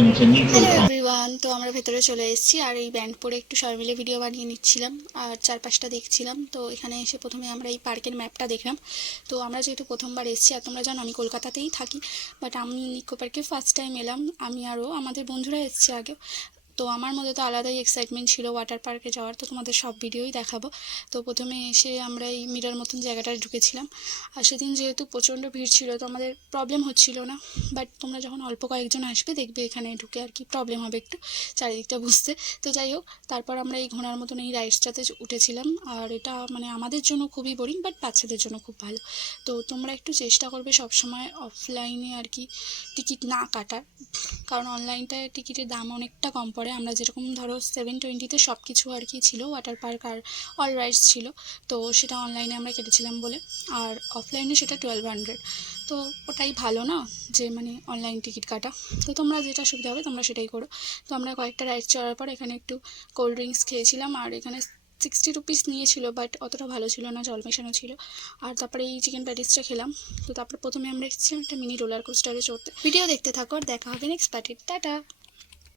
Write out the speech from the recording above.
Hello everyone, তো আমরা ভেতরে চলে এসেছি আর এই ব্যান্ড পরে একটু সবাই মিলে ভিডিও বানিয়ে নিচ্ছিলাম আর চারপাশটা দেখছিলাম। তো এখানে এসে প্রথমে আমরা এই পার্কের ম্যাপটা দেখলাম। তো আমরা যেহেতু প্রথমবার এসেছি আর তোমরা জানো আমি কলকাতাতেই থাকি, বাট আমি নিকো পার্কে ফার্স্ট টাইম এলাম। আমি আরও আমাদের বন্ধুরা এসেছে আগে। তো আমার মধ্যে তো আলাদাই এক্সাইটমেন্ট ছিল ওয়াটার পার্কে যাওয়ার, তো তোমাদের সব ভিডিওই দেখাবো। তো প্রথমে এসে আমরা এই মিরার মতন জায়গাটায় ঢুকেছিলাম। আর সেদিন যেহেতু প্রচণ্ড ভিড় ছিল তো আমাদের প্রবলেম হচ্ছিল না, বাট তোমরা যখন অল্প কয়েকজন আসবে দেখবে এখানে ঢুকে আর কি প্রবলেম হবে একটু চারিদিকটা বুঝতে। তো যাই হোক, তারপর আমরা এই ঘোড়ার মতন এই রাইডসটাতে উঠেছিলাম। আর এটা মানে আমাদের জন্য খুবই বোরিং, বাট বাচ্চাদের জন্য খুব ভালো। তো তোমরা একটু চেষ্টা করবে সবসময় অফলাইনে আর কি টিকিট না কাটার, কারণ অনলাইনটায় টিকিটের দাম অনেকটা কম পড়ে। আমরা যেরকম ধরো 720-তে সব কিছু আর কি ছিল, ওয়াটার পার্ক আর অল রাইডস ছিল, তো সেটা অনলাইনে আমরা কেটেছিলাম বলে। আর অফলাইনে সেটা 1200। তো ওটাই ভালো না, যে মানে অনলাইন টিকিট কাটা। তো তোমরা যেটা সুবিধা হবে তোমরা সেটাই করো। তো আমরা কয়েকটা রাইড চড়ার পর এখানে একটু কোল্ড ড্রিঙ্কস খেয়েছিলাম, আর এখানে 60 রুপিস নিয়েছিল, বাট অতটা ভালো ছিল না, জল মেশানো ছিল। আর তারপরে এই চিকেন প্যাটিসটা খেলাম। তো তারপরে প্রথমে আমরা এসেছিলাম একটা মিনি রোলার কোস্টারে চড়তে। ভিডিও দেখতে থাকো আর দেখা হবে নেক্সট পার্টির। টাটা।